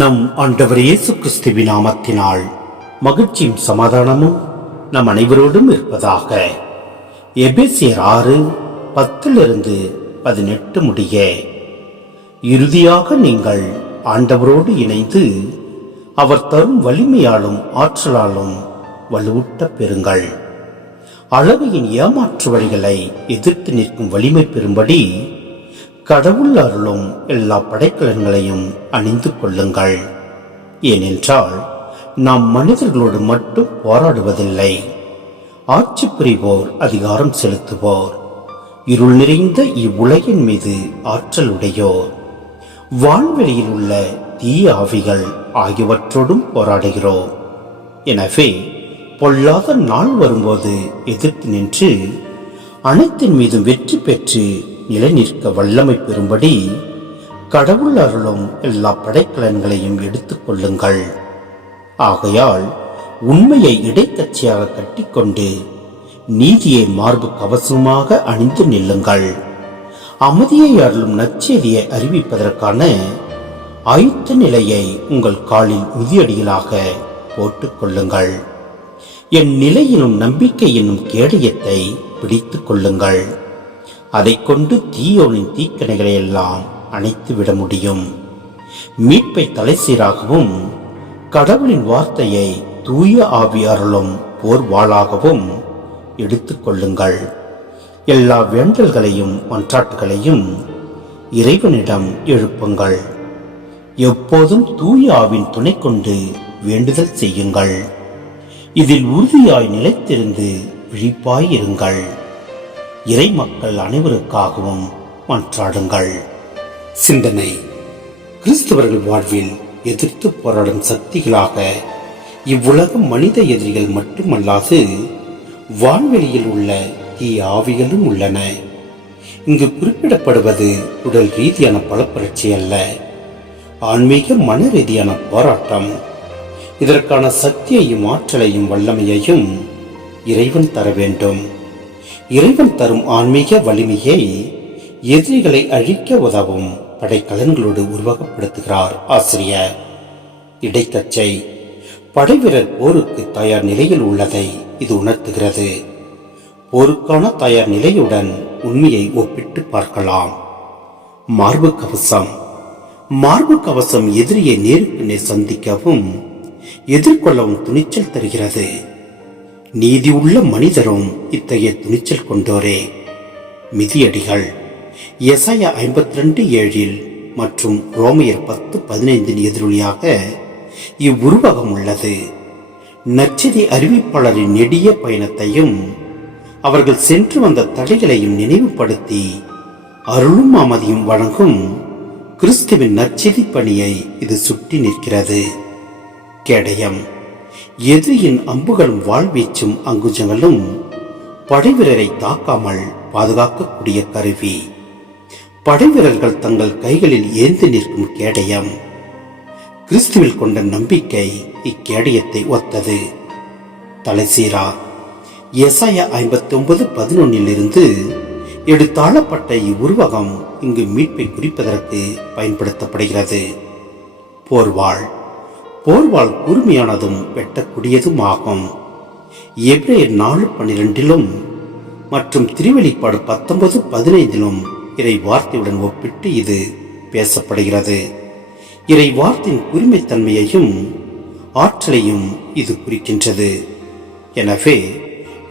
நம் ஆண்டவர் இயேசு கிறிஸ்துவின் நாமத்தினால் மகிழ்ச்சியும் சமாதானமும் நம் அனைவரோடும் இருப்பதாக. எபேசியர் 6:10-18 முடிய. இறுதியாக நீங்கள் ஆண்டவரோடு இணைந்து அவர் தரும் வலிமையாலும் ஆற்றலாலும் வலுவூட்ட பெறுங்கள். அழகையின் ஏமாற்று வழிகளை எதிர்த்து நிற்கும் வலிமை பெறும்படி கடவுள் அருளும் எல்லா படைக்கலன்களையும் அணிந்து கொள்ளுங்கள். ஏனென்றால் நாம் மனிதர்களோடு மட்டும் போராடுவதில்லை. ஆட்சி புரிவோர், அதிகாரம் செலுத்துவோர், இருள் நிறைந்த இவ்வுலகின் மீது ஆற்றலுடையோர், வான்வெளியில் உள்ள தீய ஆவிகள் ஆகியவற்றோடும் போராடுகிறோம். எனவே பொல்லாத நாள் வரும்போது எதிர்த்து நின்று அனைத்தின் மீதும் வெற்றி பெற்று நிலை நிற்க வல்லமை பெறும்படி கடவுள் அருளும் எல்லா படைக்கலன்களையும் எடுத்துக் கொள்ளுங்கள். ஆகையால் உண்மையை இடைக்கட்சியாக கட்டிக்கொண்டு நீதியை மார்பு கவசமாக அணிந்து நில்லுங்கள். அமைதியை அருளும் நற்செய்தியை அறிவிப்பதற்கான ஆயுத்த நிலையை உங்கள் காலில் மிதியடிகளாக போட்டுக் கொள்ளுங்கள். என் நிலையினும் நம்பிக்கை என்னும் கேடயத்தை பிடித்துக் கொள்ளுங்கள். அதை கொண்டு தீயோனின் தீக்கணைகளை எல்லாம் அணைத்து விட முடியும். மீட்பை தலைசீராகவும் கடவுளின் வார்த்தையை தூய ஆவியாரலும் போர் வாளாகவும் எடுத்துக் கொள்ளுங்கள். எல்லா வேண்டல்களையும் மன்றாட்டுகளையும் இறைவனிடம் எழுப்புங்கள். எப்போதும் தூய ஆவின் துணை கொண்டு வேண்டுதல் செய்யுங்கள். இதில் உறுதியாய் நிலைத்திருந்து விழிப்பாய் இருங்கள். இறை மக்கள் அனைவருக்காகவும் மன்றாடுங்கள். சிந்தனை: கிறிஸ்தவர்கள் வாழ்வில் எதிர்த்து போராடும் சக்திகளாக இவ்வுலகம் மனித எதிரிகள் மட்டுமல்லாது வான்வெளியில் உள்ள தீய ஆவிகளும் உள்ளன. இங்கு குறிப்பிடப்படுவது உடல் ரீதியான பலப்பரட்சி அல்ல, ஆன்மீக மன ரீதியான போராட்டம். இதற்கான சக்தியையும் ஆற்றலையும் வல்லமையையும் இறைவன் தர வேண்டும். இறைவன் தரும் ஆன்மீக வலிமையை எதிரிகளை அழிக்க உதவும் படைக்கலன்களோடு உருவகப்படுத்துகிறார் ஆசிரியர். இடைக்கச்சை படைவீரர் போருக்கு தயார் நிலையில் உள்ளதை இது உணர்த்துகிறது. போருக்கான தயார் நிலையுடன் உண்மையை ஒப்பிட்டு பார்க்கலாம். மார்பு கவசம். மார்பு கவசம் எதிரியை நேருக்கு நேர் சந்திக்கவும் எதிர்கொள்ளவும் துணிச்சல் தருகிறது. நீதி உள்ள மனிதரும் இத்தகைய துணிச்சல் கொண்டோரே. மிதியடிகள். எசாயா 52:7 மற்றும் ரோமையர் 10:15 எதிரொலியாக இவ்வுருவகம் உள்ளது. நற்செய்தி அறிவிப்பாளரின் நெடிய பயணத்தையும் அவர்கள் சென்று வந்த தடைகளையும் நினைவுபடுத்தி அருளும் அமைதியும் வழங்கும் கிறிஸ்துவின் நற்செய்தி பணியை இது சுட்டி நிற்கிறது. கேடயம். எதிரியின் அம்புகளும் வாழ்வீச்சும் அங்குஜங்களும் படைவீரரை தாக்காமல் பாதுகாக்கக்கூடிய கருவி. படைவீரர்கள் தங்கள் கைகளில் ஏந்தி நிற்கும் கேடயம். கிறிஸ்துவில் கொண்ட நம்பிக்கை இக்கேடயத்தை ஒத்தது. தலைசீரா. எசாயா 59:11 எடுத்தாளப்பட்ட இவ்வுருவகம் இங்கு மீட்பை குறிப்பதற்கு பயன்படுத்தப்படுகிறது. போர்வாள். போர்வாள் கூர்மையானதும் வெட்டக்கூடியதும் ஆகும். எபிரேயர் 4:12 மற்றும் திருவெளிப்பாடு 19:15 இறை வார்த்தையுடன் ஒப்பிட்டு இது பேசப்படுகிறது. இறை வார்த்தையின் கூர்மைத்தன்மையையும் ஆற்றலையும் இது குறிக்கின்றது. எனவே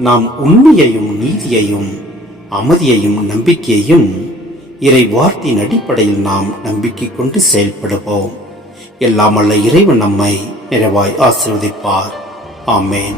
நாம் உண்மையையும் நீதியையும் அமைதியையும் நம்பிக்கையையும் இறை வார்த்தையின் அடிப்படையில் நாம் நம்பிக்கை கொண்டு செயல்படுவோம். எல்லாம் அல்ல இறைவன் நம்மை நிறைவாய் ஆசீர்வதிப்பார். ஆமேன்.